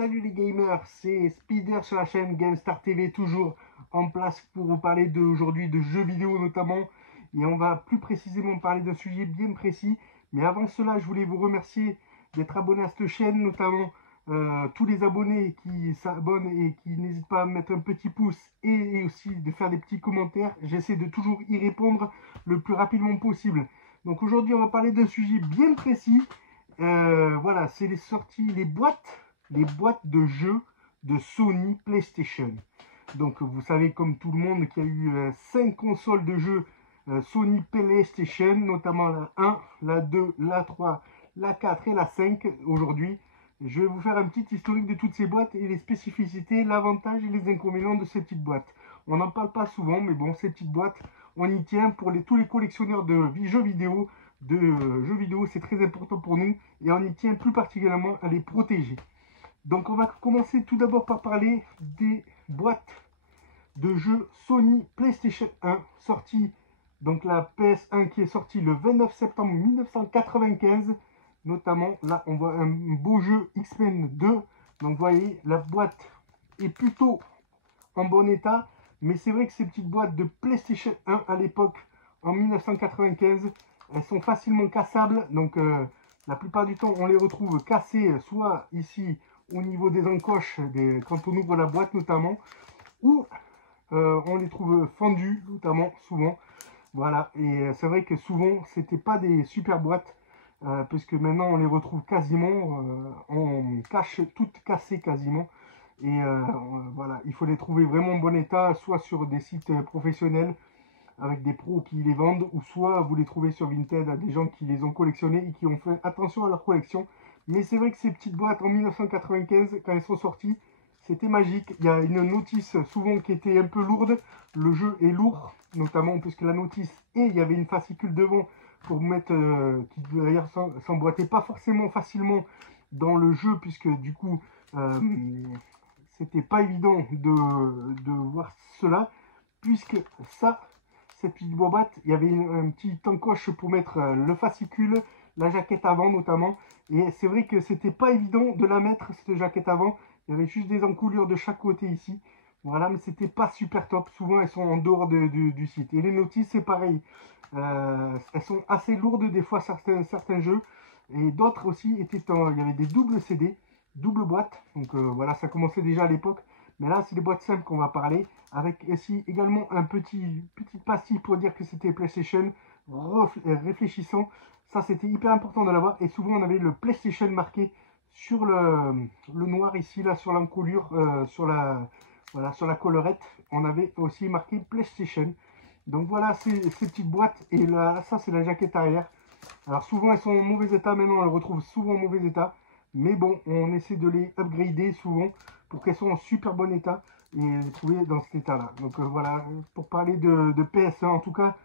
Salut les gamers, c'est Spider sur la chaîne GameStar TV, toujours en place pour vous parler d'aujourd'hui de jeux vidéo notamment. Et on va plus précisément parler d'un sujet bien précis. Mais avant cela, je voulais vous remercier d'être abonné à cette chaîne, notamment tous les abonnés qui s'abonnent et qui n'hésitent pas à mettre un petit pouce et aussi de faire des petits commentaires. J'essaie de toujours y répondre le plus rapidement possible. Donc aujourd'hui, on va parler d'un sujet bien précis. Voilà, c'est les sorties, les boîtes de jeux de Sony PlayStation. Donc vous savez comme tout le monde qu'il y a eu 5 consoles de jeux Sony PlayStation, notamment la 1, la 2, la 3, la 4 et la 5 aujourd'hui. Je vais vous faire un petit historique de toutes ces boîtes et les spécificités, l'avantage et les inconvénients de ces petites boîtes. On n'en parle pas souvent, mais bon, ces petites boîtes, on y tient pour tous les collectionneurs de jeux vidéo. C'est très important pour nous et on y tient plus particulièrement à les protéger. Donc on va commencer tout d'abord par parler des boîtes de jeux Sony PlayStation 1 sorties. Donc la PS1 qui est sortie le 29 septembre 1995. Notamment là on voit un beau jeu X-Men 2. Donc vous voyez la boîte est plutôt en bon état. Mais c'est vrai que ces petites boîtes de PlayStation 1 à l'époque en 1995, elles sont facilement cassables. Donc la plupart du temps on les retrouve cassées soit ici au niveau des encoches, quand on ouvre la boîte notamment, ou on les trouve fendus notamment souvent. Voilà, et c'est vrai que souvent c'était pas des super boîtes, puisque maintenant on les retrouve quasiment, on cache toutes cassées quasiment. Et voilà, il faut les trouver vraiment en bon état, soit sur des sites professionnels avec des pros qui les vendent, ou soit vous les trouvez sur Vinted à des gens qui les ont collectionnés et qui ont fait attention à leur collection. Mais c'est vrai que ces petites boîtes en 1995, quand elles sont sorties, c'était magique. Il y a une notice souvent qui était un peu lourde. Le jeu est lourd, notamment puisque la notice, et il y avait une fascicule devant pour mettre, qui d'ailleurs s'emboîtait pas forcément facilement dans le jeu, puisque du coup, c'était pas évident de voir cela, puisque cette petite boîte, il y avait un petit encoche pour mettre le fascicule, la jaquette avant notamment. Et c'est vrai que c'était pas évident de la mettre, cette jaquette avant. Il y avait juste des encoulures de chaque côté ici. Voilà, mais c'était pas super top. Souvent, elles sont en dehors du site. Et les notices, c'est pareil. Elles sont assez lourdes des fois, certains jeux. Et d'autres aussi il y avait des doubles CD, double boîte. Donc voilà, ça commençait déjà à l'époque. Mais là, c'est des boîtes simples qu'on va parler. Avec ici également un petite pastille pour dire que c'était PlayStation, réfléchissant. Ça, c'était hyper important de l'avoir. Et souvent, on avait le PlayStation marqué sur le noir ici, là, sur l'encolure, sur la collerette. On avait aussi marqué PlayStation. Donc voilà ces petites boîtes. Et là, ça, c'est la jaquette arrière. Alors souvent, elles sont en mauvais état. Maintenant, on les retrouve souvent en mauvais état. Mais bon, on essaie de les upgrader souvent pour qu'elles soient en super bon état et les trouver dans cet état-là. Donc voilà, pour parler de PS1, en tout cas,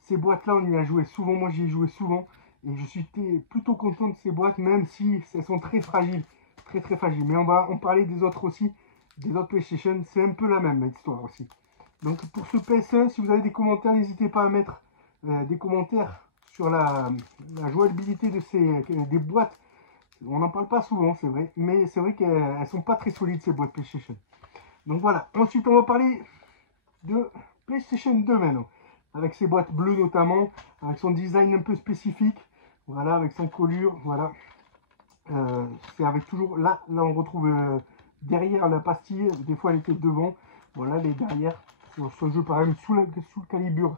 ces boîtes-là, on y a joué souvent. Moi, j'y ai joué souvent. Et je suis plutôt content de ces boîtes, même si elles sont très fragiles. Très, très fragiles. Mais on va en parler des autres aussi. Des autres PlayStation, c'est un peu la même histoire aussi. Donc pour ce PS1, si vous avez des commentaires, n'hésitez pas à mettre des commentaires sur la jouabilité des boîtes. On n'en parle pas souvent, c'est vrai, mais c'est vrai qu'elles sont pas très solides ces boîtes PlayStation. Donc voilà, ensuite on va parler de PlayStation 2 maintenant, avec ses boîtes bleues notamment, avec son design un peu spécifique, voilà, avec son colure, voilà. C'est avec toujours, là on retrouve derrière la pastille, des fois elle était devant, voilà, elle est derrière, sur ce jeu par exemple sous le calibre,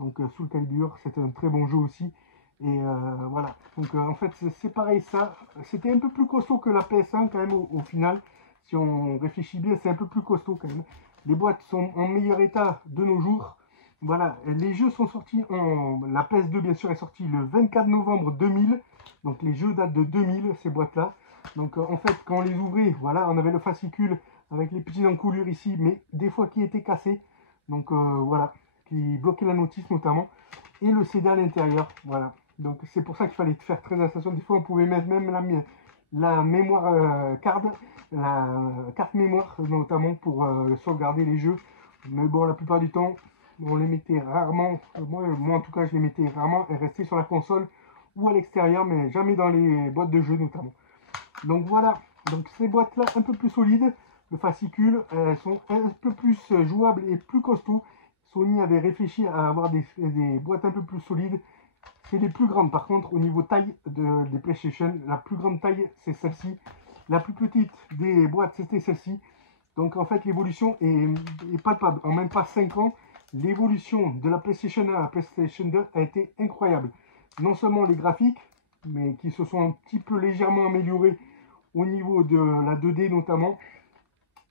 donc sous le calibre, c'est un très bon jeu aussi. Et voilà, donc en fait c'est pareil, ça, c'était un peu plus costaud que la PS1 quand même au final. Si on réfléchit bien, c'est un peu plus costaud quand même. Les boîtes sont en meilleur état de nos jours. Voilà, les jeux sont sortis la PS2 bien sûr est sortie le 24 novembre 2000. Donc les jeux datent de 2000, ces boîtes-là. Donc en fait, quand on les ouvrait, voilà, on avait le fascicule avec les petites encoulures ici, mais des fois qui étaient cassés. Donc voilà, qui bloquait la notice notamment. Et le CD à l'intérieur, voilà. Donc c'est pour ça qu'il fallait faire très attention. Des fois on pouvait mettre même la mémoire la carte mémoire notamment pour sauvegarder les jeux. Mais bon, la plupart du temps, on les mettait rarement. Moi en tout cas, je les mettais rarement et restait sur la console ou à l'extérieur, mais jamais dans les boîtes de jeux notamment. Donc voilà, Donc ces boîtes-là un peu plus solides, le fascicule, elles sont un peu plus jouables et plus costauds. Sony avait réfléchi à avoir des boîtes un peu plus solides. C'est les plus grandes par contre au niveau taille des PlayStation. La plus grande taille c'est celle-ci. La plus petite des boîtes c'était celle-ci. Donc en fait l'évolution est palpable. En même pas 5 ans, l'évolution de la PlayStation 1 à la PlayStation 2 a été incroyable. Non seulement les graphiques, mais qui se sont un petit peu légèrement améliorés au niveau de la 2D notamment.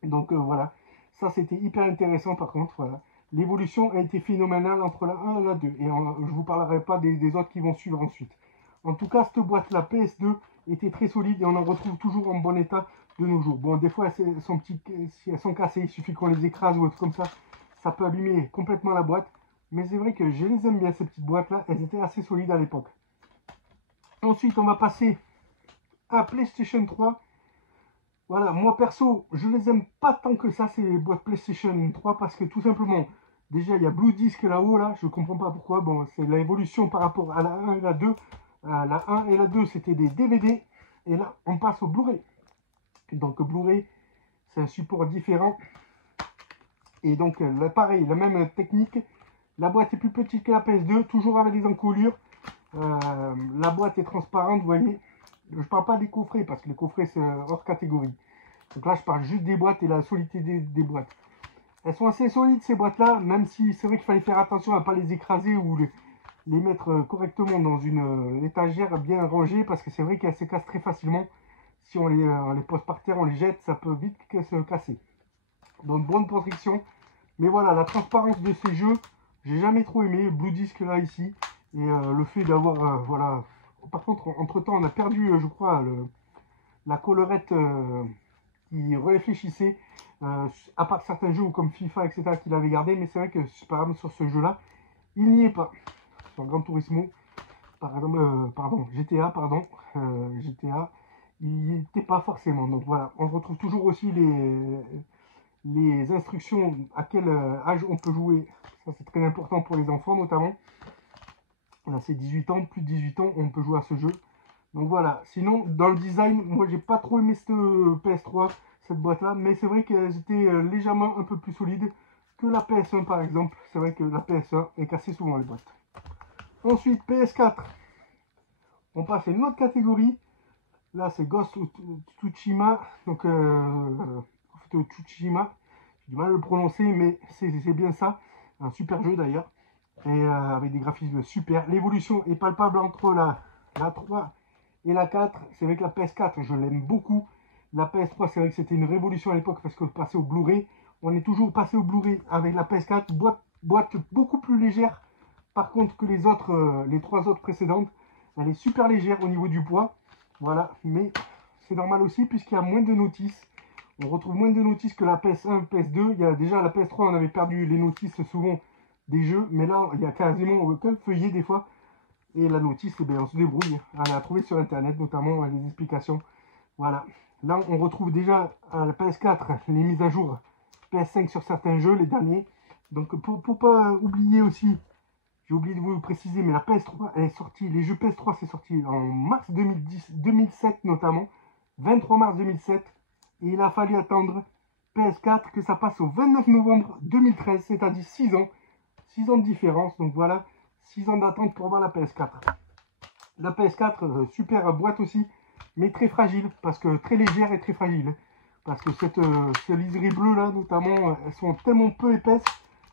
Donc voilà, ça c'était hyper intéressant par contre. Voilà. L'évolution a été phénoménale entre la 1 et la 2. Et je ne vous parlerai pas des autres qui vont suivre ensuite. En tout cas, cette boîte-là, PS2, était très solide et on en retrouve toujours en bon état de nos jours. Bon, des fois, si elles sont cassées, il suffit qu'on les écrase ou autre comme ça. Ça peut abîmer complètement la boîte. Mais c'est vrai que je les aime bien, ces petites boîtes-là. Elles étaient assez solides à l'époque. Ensuite, on va passer à PlayStation 3. Voilà, moi perso, je les aime pas tant que ça, ces boîtes PlayStation 3, parce que tout simplement, déjà, il y a Blue Disc là-haut, là, je comprends pas pourquoi. Bon, c'est l'évolution par rapport à la 1 et la 2. La 1 et la 2, c'était des DVD, et là, on passe au Blu-ray. Donc, Blu-ray, c'est un support différent. Et donc, là, pareil, la même technique. La boîte est plus petite que la PS2, toujours avec des encolures. La boîte est transparente, vous voyez. Je ne parle pas des coffrets, parce que les coffrets, c'est hors catégorie. Donc là, je parle juste des boîtes et la solidité des boîtes. Elles sont assez solides, ces boîtes-là, même si c'est vrai qu'il fallait faire attention à ne pas les écraser ou les mettre correctement dans une étagère bien rangée, parce que c'est vrai qu'elles se cassent très facilement. Si on les pose par terre, on les jette, ça peut vite se casser. Donc, bonne protection. Mais voilà, la transparence de ces jeux, j'ai jamais trop aimé. Blue Disc là, ici. Et le fait d'avoir, voilà. Par contre, entre-temps, on a perdu, je crois, la collerette qui réfléchissait, à part certains jeux comme FIFA, etc., qu'il avait gardé. Mais c'est vrai que, par exemple, sur ce jeu-là, il n'y est pas. Sur Gran Turismo, par exemple, GTA, GTA, il n'y était pas forcément. Donc voilà, on retrouve toujours aussi les instructions à quel âge on peut jouer. Ça, c'est très important pour les enfants, notamment. Là, c'est 18 ans, plus de 18 ans, on peut jouer à ce jeu. Donc voilà, sinon, dans le design, moi, j'ai pas trop aimé cette PS3, cette boîte-là, mais c'est vrai qu'elles étaient légèrement un peu plus solides que la PS1, par exemple. C'est vrai que la PS1 est cassée souvent, les boîtes. Ensuite, PS4. On passe à une autre catégorie. Là, c'est Ghost of Tsushima. Donc, Tsushima. J'ai du mal à le prononcer, mais c'est bien ça. Un super jeu d'ailleurs. Et avec des graphismes super. L'évolution est palpable entre la 3 et la 4. C'est vrai que la PS4, je l'aime beaucoup. La PS3, c'est vrai que c'était une révolution à l'époque parce que passer au Blu-ray. On est toujours passé au Blu-ray avec la PS4. Boîte beaucoup plus légère, par contre, que les 3 autres précédentes. Elle est super légère au niveau du poids. Voilà, mais c'est normal aussi puisqu'il y a moins de notices. On retrouve moins de notices que la PS1, PS2. Il y a déjà la PS3, on avait perdu les notices souvent des jeux, mais là, il y a quasiment aucun feuillet des fois. Et la notice, eh bien, on se débrouille à la trouver sur Internet, notamment les explications. Voilà. Là, on retrouve déjà à la PS4 les mises à jour PS5 sur certains jeux, les derniers. Donc, pour pas oublier aussi, j'ai oublié de vous préciser, mais la PS3, elle est sortie, les jeux PS3, c'est sorti en mars 2007 notamment, 23 mars 2007. Et il a fallu attendre PS4 que ça passe au 29 novembre 2013, c'est-à-dire 6 ans. 6 ans de différence, donc voilà, 6 ans d'attente pour voir la PS4. La PS4, super boîte aussi, mais très fragile, parce que très légère et très fragile. Parce que ces liserés bleus là, notamment, elles sont tellement peu épaisses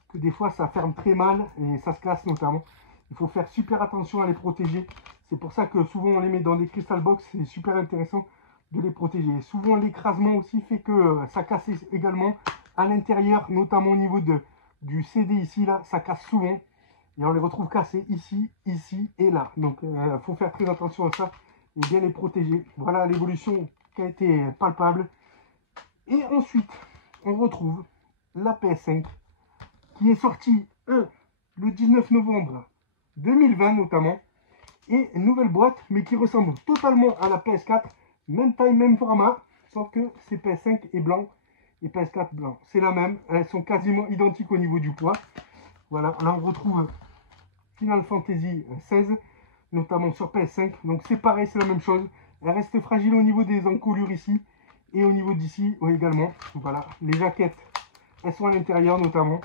que des fois ça ferme très mal et ça se casse notamment. Il faut faire super attention à les protéger. C'est pour ça que souvent on les met dans des crystal box, c'est super intéressant de les protéger. Souvent l'écrasement aussi fait que ça casse également à l'intérieur, notamment au niveau du CD ici, là, ça casse souvent. Et on les retrouve cassés ici, ici et là. Donc il faut faire très attention à ça et bien les protéger. Voilà l'évolution qui a été palpable. Et ensuite, on retrouve la PS5 qui est sortie le 19 novembre 2020 notamment. Et une nouvelle boîte, mais qui ressemble totalement à la PS4. Même taille, même format, sauf que c'est PS5 est blanc et PS4 blanc. C'est la même, elles sont quasiment identiques au niveau du poids. Voilà, là on retrouve Final Fantasy XVI, notamment sur PS5. Donc c'est pareil, c'est la même chose. Elle reste fragile au niveau des encolures ici. Et au niveau d'ici également, voilà, les jaquettes, elles sont à l'intérieur notamment.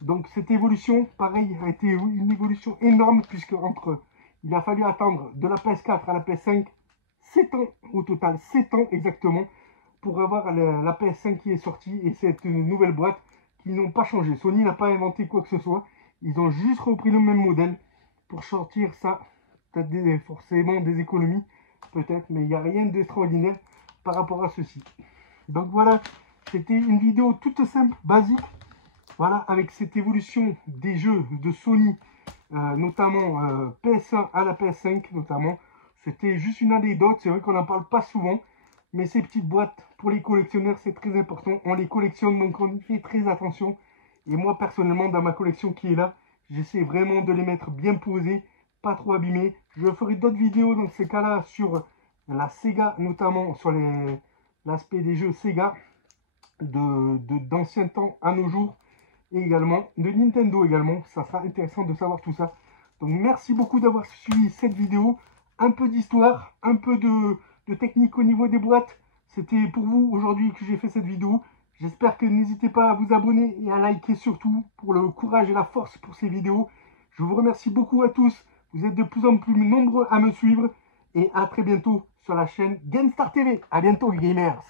Donc cette évolution, pareil, a été une évolution énorme puisque il a fallu attendre de la PS4 à la PS5 7 ans au total, 7 ans exactement, pour avoir la PS5 qui est sortie et cette nouvelle boîte qui n'ont pas changé. Sony n'a pas inventé quoi que ce soit, ils ont juste repris le même modèle pour sortir ça. Peut-être forcément des économies, peut-être, mais il n'y a rien d'extraordinaire par rapport à ceci. Donc voilà, c'était une vidéo toute simple, basique. Voilà, avec cette évolution des jeux de Sony, notamment PS1 à la PS5 notamment. C'était juste une anecdote, c'est vrai qu'on n'en parle pas souvent, mais ces petites boîtes, pour les collectionneurs, c'est très important. On les collectionne, donc on y fait très attention. Et moi, personnellement, dans ma collection qui est là, j'essaie vraiment de les mettre bien posés, pas trop abîmés. Je ferai d'autres vidéos dans ces cas-là sur la Sega, notamment sur l'aspect des jeux Sega d'anciens temps à nos jours, et également de Nintendo également. Ça sera intéressant de savoir tout ça. Donc merci beaucoup d'avoir suivi cette vidéo. Un peu d'histoire, un peu de technique au niveau des boîtes. C'était pour vous aujourd'hui que j'ai fait cette vidéo. J'espère que n'hésitez pas à vous abonner et à liker surtout pour le courage et la force pour ces vidéos. Je vous remercie beaucoup à tous. Vous êtes de plus en plus nombreux à me suivre. Et à très bientôt sur la chaîne GameStar TV. À bientôt, gamers.